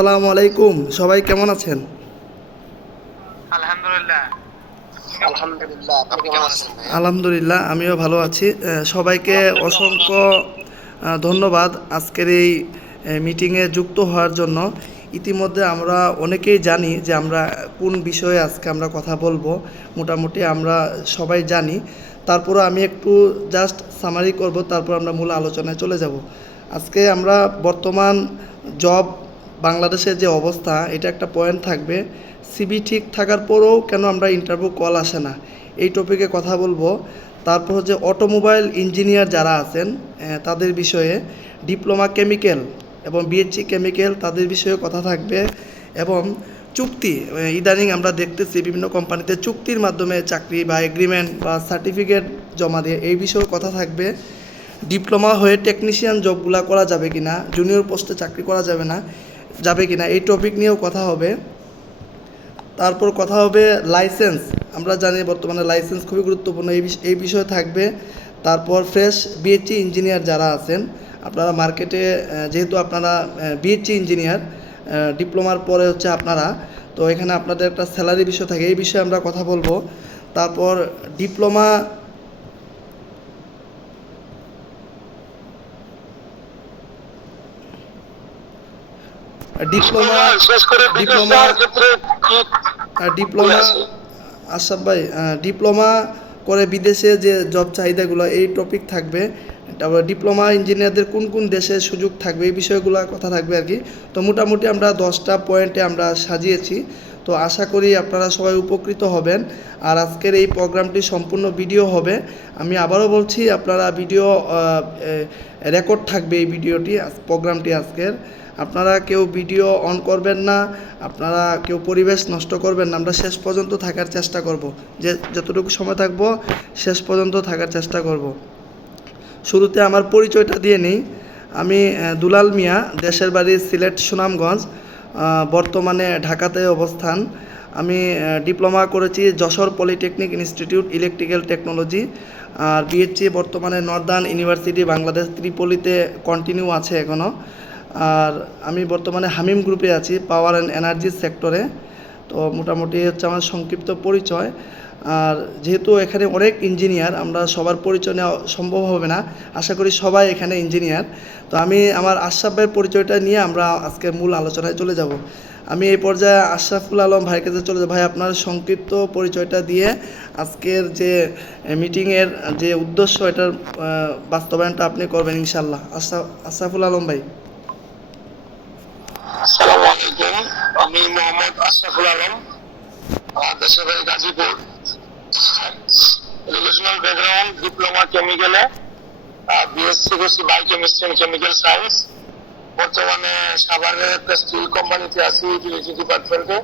আসসালামু আলাইকুম, সবাই কেমন আছেন? আলহামদুলিল্লাহ। আলহামদুলিল্লাহ। আপনি কেমন আছেন ভাইয়া? আলহামদুলিল্লাহ, আমিও ভালো আছি। সবাইকে অসংখ্য ধন্যবাদ আজকের এই মিটিংয়ে যুক্ত হওয়ার জন্য। ইতিমধ্যে আমরা অনেকেই জানি যে আমরা কোন বিষয়ে আজকে আমরা কথা বলবো, মোটামুটি আমরা সবাই জানি। তারপরে আমি একটু জাস্ট সামারি করব, তারপর আমরা মূল আলোচনায় চলে যাব। আজকে আমরা বর্তমান জব বাংলাদেশের যে অবস্থা, এটা একটা পয়েন্ট থাকবে। সিভি ঠিক থাকার পরেও কেন আমরা ইন্টারভিউ কল আসে না, এই টপিকে কথা বলবো। তারপর হচ্ছে অটোমোবাইল ইঞ্জিনিয়ার যারা আছেন তাদের বিষয়ে, ডিপ্লোমা কেমিক্যাল এবং বিএসসি কেমিক্যাল তাদের বিষয়ে কথা থাকবে। এবং চুক্তি, ইদানিং আমরা দেখতেছি বিভিন্ন কোম্পানিতে চুক্তির মাধ্যমে চাকরি বা এগ্রিমেন্ট বা সার্টিফিকেট জমা দিয়ে, এই বিষয়েও কথা থাকবে। ডিপ্লোমা হয়ে টেকনিশিয়ান জবগুলা করা যাবে কি না, জুনিয়র পোস্টে চাকরি করা যাবে কি না, এই টপিক নিয়েও কথা হবে। তারপর কথা হবে লাইসেন্স। আমরা জানি বর্তমানে লাইসেন্স খুবই গুরুত্বপূর্ণ, এই বিষয়ে থাকবে। তারপর ফ্রেশ বিএসসি ইঞ্জিনিয়ার যারা আছেন, আপনারা মার্কেটে যেহেতু আপনারা বিএসসি ইঞ্জিনিয়ার ডিপ্লোমার পরে হচ্ছে আপনারা, তো এখানে আপনাদের একটা স্যালারি বিষয় থাকে, এই বিষয়ে আমরা কথা বলবো। তারপর ডিপ্লোমা ডিপ্লোমা শেষ করে বিদেশ ডিপ্লোমা যাওয়ার ক্ষেত্রে কি ডিপ্লোমা আছে? আশরাফ ভাই, ডিপ্লোমা করে বিদেশে যে জব চাহিদাগুলো, এই টপিক থাকবে। তারপর ডিপ্লোমা ইঞ্জিনিয়ারদের কোন কোন দেশে সুযোগ থাকবে, এই বিষয়গুলো কথা থাকবে আর কি। তো মোটামুটি আমরা 10টা পয়েন্টে আমরা সাজিয়েছি। তো আশা করি আপনারা সবাই উপকৃত হবেন। আর আজকের এই প্রোগ্রামটি সম্পূর্ণ ভিডিও হবে। আমি আবারও বলছি, আপনারা ভিডিও রেকর্ড থাকবে এই ভিডিওটি, প্রোগ্রামটি আজকের। আপনারা কেউ ভিডিও অন করবেন না, আপনারা কেউ পরিবেশ নষ্ট করবেন না। আমরা শেষ পর্যন্ত থাকার চেষ্টা করব, যে যতটুকু সময় থাকবো শেষ পর্যন্ত থাকার চেষ্টা করব। শুরুতে আমার পরিচয়টা দিয়ে নিই। আমি দুলাল মিয়া, দেশের বাড়ি সিলেট সুনামগঞ্জ, বর্তমানে ঢাকাতে অবস্থান। আমি ডিপ্লোমা করেছি Jessore polytechnic institute electrical technology. আর বিএসসি বর্তমানে নর্দার্ন ইউনিভার্সিটি বাংলাদেশ ত্রিপলিতে কন্টিনিউ আছে এখনও। আর আমি বর্তমানে হামিম গ্রুপে আছি, পাওয়ার অ্যান্ড এনার্জি সেক্টরে। তো মোটামুটি হচ্ছে আমার সংক্ষিপ্ত পরিচয়। আর যেহেতু এখানে অনেক ইঞ্জিনিয়ার, আমরা সবার পরিচয় নেওয়া সম্ভব হবে না, আশা করি সবাই এখানে ইঞ্জিনিয়ার। তো আমি আমার আশরাফ ভাইয়ের পরিচয়টা নিয়ে আমরা আজকের মূল আলোচনায় চলে যাব। আমি এই পর্যায়ে আশরাফুল আলম ভাইয়ের কাছে চলে যাব। ভাই, আপনার সংক্ষিপ্ত পরিচয়টা দিয়ে আজকের যে মিটিংয়ের যে উদ্দেশ্য, এটার বাস্তবায়নটা আপনি করবেন ইনশাল্লাহ। আশরাফুল আলম ভাই। আসসালামু আলাইকুম। আমি মোহাম্মদ আশরাফুল আলম, দেশের বাড়ি গাজীপুর। এডুকেশনাল ব্যাকগ্রাউন্ড ডিপ্লোমা কেমিক্যালে, বিএসসি করছি বায়োকেমিস্ট্রি এন্ড কেমিক্যাল সায়েন্স। বর্তমানে সাভারের একটা স্টিল কোম্পানিতে আছি, ইউটিলিটি ডিপার্টমেন্টে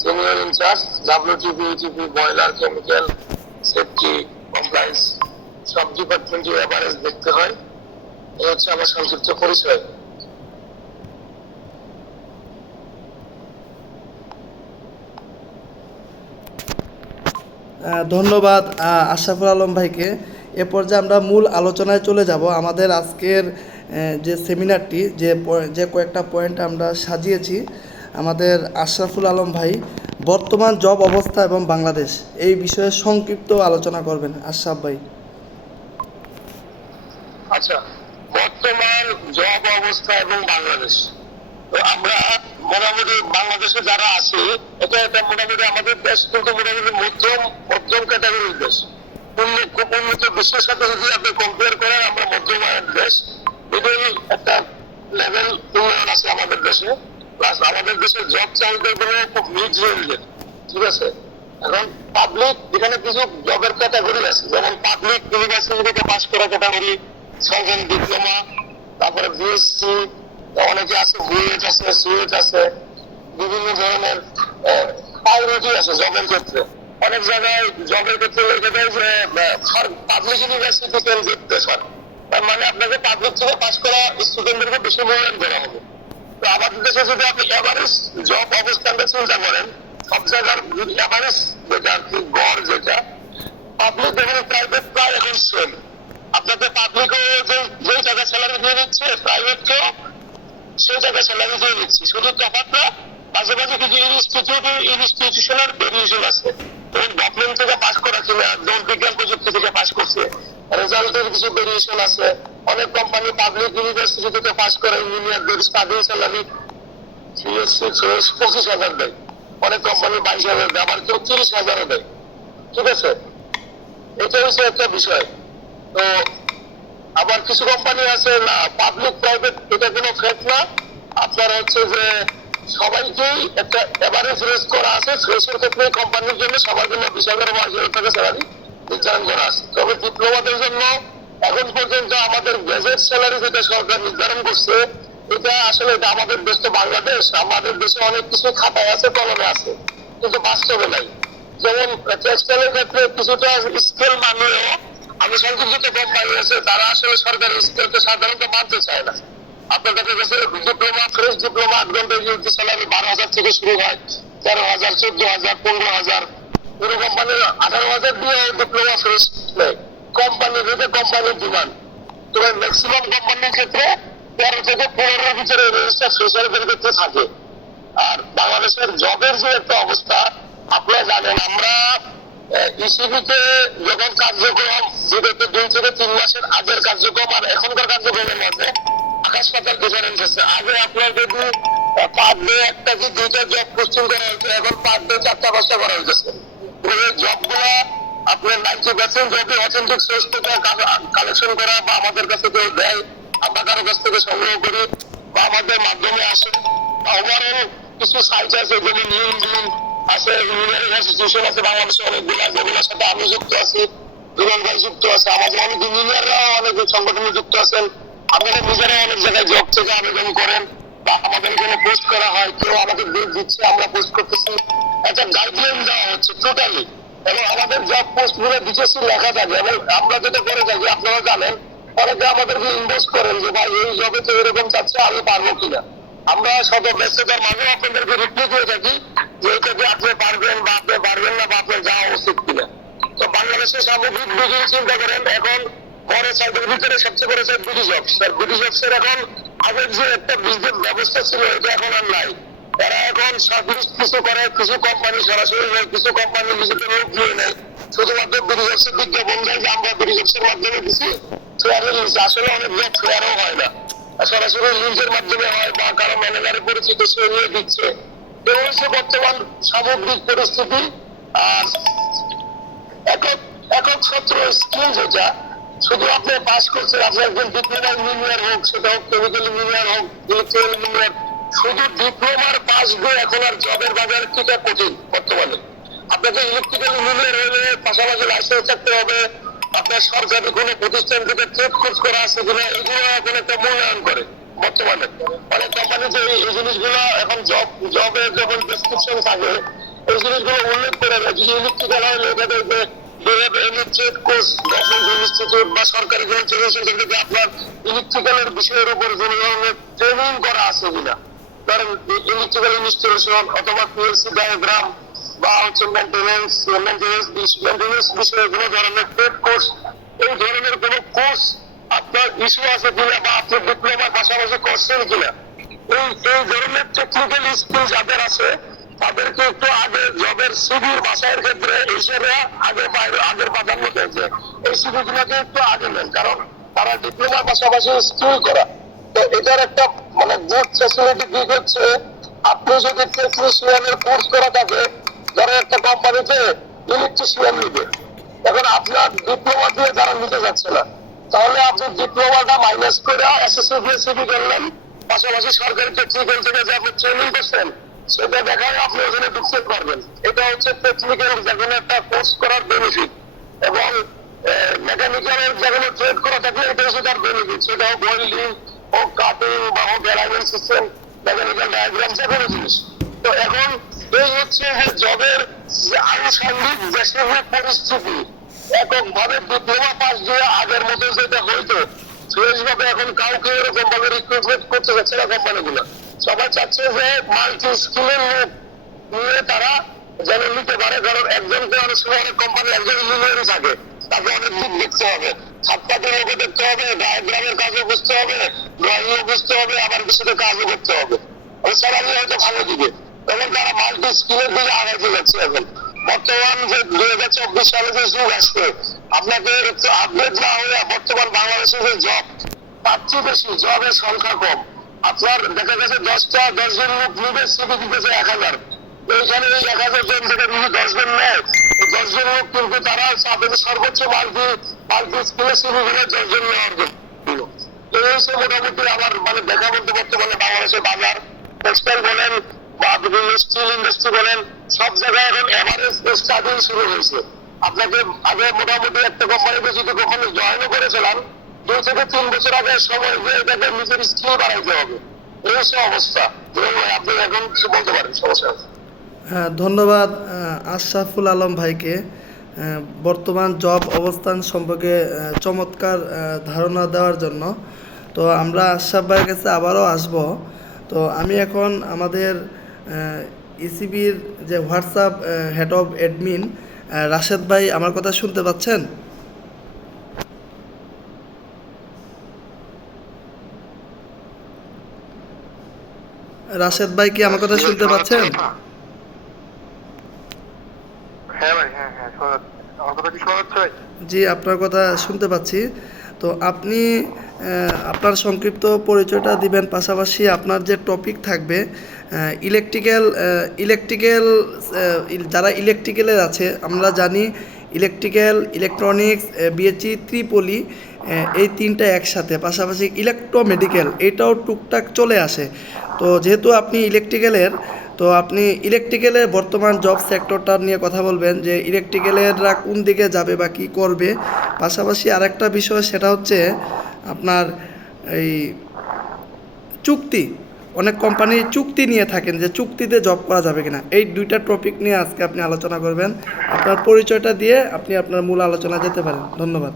senior incharge. WTP, ETP, boiler, chemical, safety, compliance সব ডিপার্টমেন্টে এভারেজ দেখতে হয়। এই হচ্ছে আমার সংক্ষিপ্ত পরিচয়। ধন্যবাদ আশরাফুল আলম ভাইকে। এ পর্যায়ে আমরা মূল আলোচনায় চলে যাব। আমাদের আজকের যে সেমিনারটি, যে কয়েকটা পয়েন্ট আমরা সাজিয়েছি, আমাদের আশরাফুল আলম ভাই বর্তমান জব অবস্থা এবং বাংলাদেশ, এই বিষয়ে সংক্ষিপ্ত আলোচনা করবেন। আশরাফ ভাই। আচ্ছা, বর্তমান জব অবস্থা এবং বাংলাদেশ। তো আমরা মোটামুটি বাংলাদেশে যারা আছি, এটা মোটামুটি আমাদের দেশ কিন্তু মোটামুটি মধ্যম মধ্যম ক্যাটাগরির দেশ। খুব উন্নত বিশ্বের সাথে যদি আপনি কম্পেয়ার করেন, আমরা মধ্যম আয়ের দেশ। মিডল একটা লেভেল উন্নয়ন আছে আমাদের দেশে। প্লাস আমাদের দেশের জব চাহিদাগুলো খুব মিড রেঞ্জের। ঠিক আছে, এখন পাবলিক এখানে কিছু জবের ক্যাটাগরি আছে, যেমন পাবলিক ইউনিভার্সিটি থেকে পাস করা ক্যাটাগরি, 6 ডিপ্লোমা, তারপরে বিএসসি, অনেকে আছে বুয়েট আছে, সুয়েট আছে, বিভিন্ন ধরনের প্রায়োরিটি আছে জবের ক্ষেত্রে। অনেক জায়গায় জবের ক্ষেত্রে লেগে যায় যে public university can get prefer, তার মানে আপনাকে পাবলিক থেকে পাস করা স্টুডেন্টদেরকে বেশি মূল্যায়ন করা হবে। তো আমাদের দেশে যদি আপনি এভারেজ জব অবস্থানটা চিন্তা করেন, সব জায়গার এভারেজ যেটা আর কি গড়, যেটা পাবলিক এবং প্রাইভেট প্রায় এখন সেম। আপনাকে পাবলিকও যেই টাকা স্যালারি দিয়ে দিচ্ছে, প্রাইভেটকেও সেই টাকা স্যালারি দিয়ে দিচ্ছি। শুধু তফাৎটা মাঝে মাঝে কিছু ইনস্টিটিউশনাল ভেরিয়েশন আছে। যেমন গভর্নমেন্ট থেকে পাস করা কিনা, যেমন বিজ্ঞান প্রযুক্তি থেকে পাস করছে, রেজাল্টের কিছু ভেরিয়েশন আছে। অনেক কোম্পানি পাবলিক ইউনিভার্সিটি থেকে পাস করে ইঞ্জিনিয়ারদের স্টাডি স্যালারি 25,000 দেয়, অনেক কোম্পানি 22,000 দেয়, আবার কেউ 30,000 দেয়। ঠিক আছে, এটা হচ্ছে একটা বিষয়। তো আবার কিছু কোম্পানি আছে না, পাবলিক প্রাইভেট এটা কোনো ফেক না, আপনার হচ্ছে যে সবাইকেই একটা এভারেজ রেস করা আছে। ফ্রেশের ক্ষেত্রে কোম্পানির জন্য সবার জন্য 20,000 টাকা স্যালারি নির্ধারণ করা আছে। তবে ডিপ্লোমাদের জন্য এখন পর্যন্ত আমাদের গ্যাজেট স্যালারি যেটা সরকার নির্ধারণ করছে, এটা আসলে এটা আমাদের দেশ তো বাংলাদেশ, আমাদের দেশে অনেক কিছু খাতায় আছে, কলমে আছে, কিন্তু বাস্তবে নাই। যেমন টেক্সটাইলের ক্ষেত্রে কিছুটা স্কেল মানলেও আমি সংযুক্ত কোম্পানি আছে তারা আসলে সরকারি স্কেলকে সাধারণত মানতে চায় না। আপনার দেখা গেছে ডিপ্লোমা, ফ্রেশ ডিপ্লোমা 8 ঘন্টা ডিউটি স্যালারি 12,000 থেকে শুরু হয়, 13,000, 14,000, 15,000। পুরো কোম্পানির 18,000 দিয়ে ডিপ্লোমা ফ্রেশ নেয় কোম্পানি রেটে, কোম্পানির ডিমান্ড। তবে ম্যাক্সিমাম কোম্পানির ক্ষেত্রে 13 থেকে 15-এর ভিতরে রেজিস্টার ফ্রেশারদের ক্ষেত্রে থাকে। আর বাংলাদেশের জবের যে একটা অবস্থা আপনারা জানেন, আমরা ইসিবিতে যখন কার্যক্রম বিগত 2 থেকে 3 মাসের আগের কার্যক্রম আর এখনকার কার্যক্রমের মধ্যে আকাশ পাতাল ডিফারেন্স আছে। আগে আপনার যদি পার ডে একটা কি 2টা জব পোস্টিং করা হচ্ছে, এখন পার ডে 4টা-5টা করা হয়েছে। এই জবগুলা আপনার 90% জবই অথেন্টিক সোর্স থেকে কালেকশন করা বা আমাদের কাছে কেউ দেয়, আমরা কারো কাছ থেকে সংগ্রহ করি বা আমাদের মাধ্যমে আসে। ওভারঅল কিছু সাইট আছে, যেমন লিঙ্কডইন আছে, ইঞ্জিনিয়ারিং ইনস্টিটিউশন আছে বাংলাদেশে অনেকগুলো, যেগুলোর সাথে আমি যুক্ত আছি, দুজন ভাই যুক্ত আছে, আমাদের অনেক ইঞ্জিনিয়াররাও অনেক সংগঠনে যুক্ত আছেন। আপনারা নিজেরা অনেক জায়গায় জব থেকে আবেদন করেন বা আমাদের এখানে পোস্ট করা হয়, কেউ আমাদের ডেট দিচ্ছে, আমরা পোস্ট করতেছি, একটা গাইডলাইন দেওয়া হচ্ছে টোটালি। এবং আমাদের জব পোস্ট গুলো ডিটেলসে লেখা থাকে। এবং আমরা যেটা করে থাকি আপনারা জানেন, অনেকে আমাদেরকে ইনভেস্ট করেন যে ভাই এই জবে তো এরকম চাচ্ছে, আমি পারবো কিনা। আমরা শত ব্যস্ততার মাঝেও আপনাদেরকে রিপ্লাই করে থাকি যে এটাকে আপনি পারবেন বা আপনি পারবেন না বা আপনার যাওয়া উচিত কিনা। তো বাংলাদেশের সামগ্রিক দিকে চিন্তা করেন, এখন বড় সাইটের ভিতরে সবচেয়ে বড় site BD jobs. BD jobs এর এখন আগের যে একটা বিজনেস ব্যবস্থা ছিল এটা এখন আর নাই। এরা এখন সার্ভিস কিছু করে, কিছু কোম্পানি সরাসরি নেয়, কিছু কোম্পানি নিজেদের লোক দিয়ে নেয়, শুধুমাত্র বিডি জবসের বিজ্ঞাপন দেয় যে আমরা বিডি জবসের মাধ্যমে দিচ্ছি, ফেয়ারের লিস্ট। আসলে অনেক জব ফেয়ারও হয় না, সরাসরি লিঙ্কের মাধ্যমে হয় বা কারো ম্যানেজারের পরিচিত সে নিয়ে দিচ্ছে। তো হচ্ছে বর্তমান সামগ্রিক পরিস্থিতি। আর একক একক সত্র স্কিল যেটা, শুধু আপনি পাস করছেন, আপনি একজন ডিপ্লোমা ইঞ্জিনিয়ার হোক, সেটা হোক কেমিক্যাল ইঞ্জিনিয়ার হোক, ইলেকট্রিক্যাল ইঞ্জিনিয়ার, শুধু ডিপ্লোমার পাস দিয়ে এখন আর জবের বাজার কিটা কঠিন বর্তমানে। আপনাকে ইলেকট্রিক্যাল ইঞ্জিনিয়ার হলে পাশাপাশি লাইসেন্স থাকতে হবে, আপনার সরকারি কোনো প্রতিষ্ঠান থেকে ট্রেড কোর্স করা আছে কিনা, এগুলো এখন একটা মূল্যায়ন করে বর্তমানে অনেক কোম্পানিতে। এই জিনিসগুলো এখন জবের যখন ডেসক্রিপশন থাকে এই জিনিসগুলো উল্লেখ করে দেয় যে ইলেকট্রিক্যাল হলে এটা দেখবে ট্রেড কোর্স গভর্নমেন্ট ইনস্টিটিউট বা সরকারি কোনো ট্রেনিং থেকে আপনার ইলেকট্রিক্যালের বিষয়ের উপর কোনো ধরনের ট্রেনিং করা আছে কিনা। ধরেন ইলেকট্রিক্যাল ইনস্টলেশন অথবা পিএলসি ডায়াগ্রাম বা হচ্ছে মেইনটেনেন্স বিষয়ে কোনো ধরনের ট্রেড কোর্স, এই ধরনের কোনো কোর্স আপনার ইস্যু আছে কিনা বা আপনি ডিপ্লোমার পাশাপাশি করছেন কিনা। এই ধরনের টেকনিক্যাল স্কিল যাদের আছে তাদেরকে একটু আগে জবের সিভির বাছাইয়ের ক্ষেত্রে হিসেবে আগের প্রাধান্য দিয়েছে। এই সিভি গুলোকে একটু আগে নেন, কারণ তারা ডিপ্লোমার পাশাপাশি স্কিল করা। তো এটার একটা মানে গুড ফ্যাসিলিটি দিক হচ্ছে, আপনি যদি টেকনিশিয়ানের কোর্স করা থাকে, ধরো একটা কোম্পানিতে ইলেকট্রিশিয়ান নিবে, এখন আপনার ডিপ্লোমা দিয়ে যারা নিতে যাচ্ছে না, তাহলে আপনি ডিপ্লোমাটা মাইনাস করে এসএসসি দিয়ে সিভি করলেন, পাশাপাশি সরকারি টেকনিক্যাল থেকে যে আপনি ট্রেনিং করছেন সেটা দেখায় আপনি ওখানে ঢুকতে পারবেন। এটা হচ্ছে টেকনিক্যাল যেখানে একটা কোর্স করার বেনিফিট। এবং মেকানিক্যালের যেখানে ট্রেড করা থাকলে এটা হচ্ছে তার বেনিফিট, সেটা হোক ওয়েল্ডিং হোক, কাটিং বা হোক অ্যালাইনমেন্ট সিস্টেম, মেকানিক্যাল ডায়াগ্রাম, যে কোনো জিনিস। তো এখন এই হচ্ছে জবের যে আনুষঙ্গিক দেশের যে পরিস্থিতি, এককভাবে ডিপ্লোমা পাস দিয়ে আগের মতো যেটা হইতো ফ্রেশ ভাবে এখন কাউকে এরকম ভাবে রিক্রুটমেন্ট করতে যাচ্ছে না কোম্পানিগুলো। সবাই চাচ্ছে যে মাল্টি স্কিলের লোক নিয়ে তারা যেন নিতে পারে, কারণ একজনকে অনেক সময় অনেক কোম্পানি একজন ইঞ্জিনিয়ারই থাকে, তাকে অনেক দিক দেখতে হবে। হাত পাতে লোক দেখতে হবে, ডায়াগ্রামের কাজও বুঝতে হবে, ড্রয়িংও বুঝতে হবে, আবার কিছুতে কাজও করতে হবে। ওই স্যালারি হয়তো ভালো দিবে, এবং তারা মাল্টি স্কিলের দিকে আগাইতে যাচ্ছে। এখন বর্তমান যে 2024 সালে যে যুগ আসছে, আপনাকে একটু আপডেট না হলে বর্তমান বাংলাদেশের যে জব, তার চেয়ে বেশি জবের সংখ্যা কম। আপনার দেখা গেছে 10জন লোক নিবে, সিভি দিতেছে 1000। এইখানে এই 1000 জন থেকে যদি 10 জন নেয়, 10 জন লোক কিন্তু তারা তাদের সর্বোচ্চ মাল্টি স্কিলে সিভি গুলো 10 জন নেওয়ার জন্য। তো এই হচ্ছে মোটামুটি আমার মানে দেখা বলতে বর্তমানে বাংলাদেশের বাজার, টেক্সটাইল বলেন বা বিভিন্ন স্টিল ইন্ডাস্ট্রি বলেন, সব জায়গায় এখন এভারেজ স্টার্টিং শুরু হয়েছে। আপনাকে আগে মোটামুটি একটা কোম্পানিতে যদি কখনো জয়েনও করে ফেলান, 2 থেকে 3 বছর আগে সময় দিয়ে এটাকে নিজের স্কিল বাড়াইতে হবে। এই হচ্ছে অবস্থা। আপনি এখন কিছু বলতে পারেন, সমস্যা আছে? হ্যাঁ, ধন্যবাদ আশরাফুল আলম ভাইকে বর্তমান জব অবস্থান সম্পর্কে চমৎকার ধারণা দেওয়ার জন্য। তো আমরা আশরাফ ভাইয়ের কাছে আবারও আসব। তো আমি এখন আমাদের ইসিবির যে WhatsApp head of admin Rashed ভাই, আমার কথা শুনতে পাচ্ছেন? রাশেদ ভাই কি আমার কথা শুনতে পাচ্ছেন? হ্যাঁ ভাই, হ্যাঁ হ্যাঁ, শোনা যাচ্ছে। আমার কথা কি শোনা যাচ্ছে ভাই? জি, আপনার কথা শুনতে পাচ্ছি। তো আপনি আপনার সংক্ষিপ্ত পরিচয়টা দিবেন, পাশাপাশি আপনার যে টপিক থাকবে ইলেকট্রিক্যাল যারা ইলেকট্রিক্যালের আছে, আমরা জানি ইলেকট্রিক্যাল, ইলেকট্রনিক্স, বিএসসি, ত্রিপলি, এই তিনটা একসাথে, পাশাপাশি ইলেকট্রোমেডিক্যাল এটাও টুকটাক চলে আসে। তো যেহেতু আপনি ইলেকট্রিক্যালের, তো আপনি ইলেকট্রিক্যালের বর্তমান জব সেক্টরটা নিয়ে কথা বলবেন, যে ইলেকট্রিক্যালেররা কোন দিকে যাবে বা কী করবে। পাশাপাশি আরেকটা বিষয়, সেটা হচ্ছে আপনার এই চুক্তি, অনেক কোম্পানি চুক্তি নিয়ে থাকেন যে চুক্তিতে জব করা যাবে কিনা। এই দুইটা টপিক নিয়ে আজকে আপনি আলোচনা করবেন। আপনার পরিচয়টা দিয়ে আপনি আপনার মূল আলোচনা যেতে পারেন। ধন্যবাদ।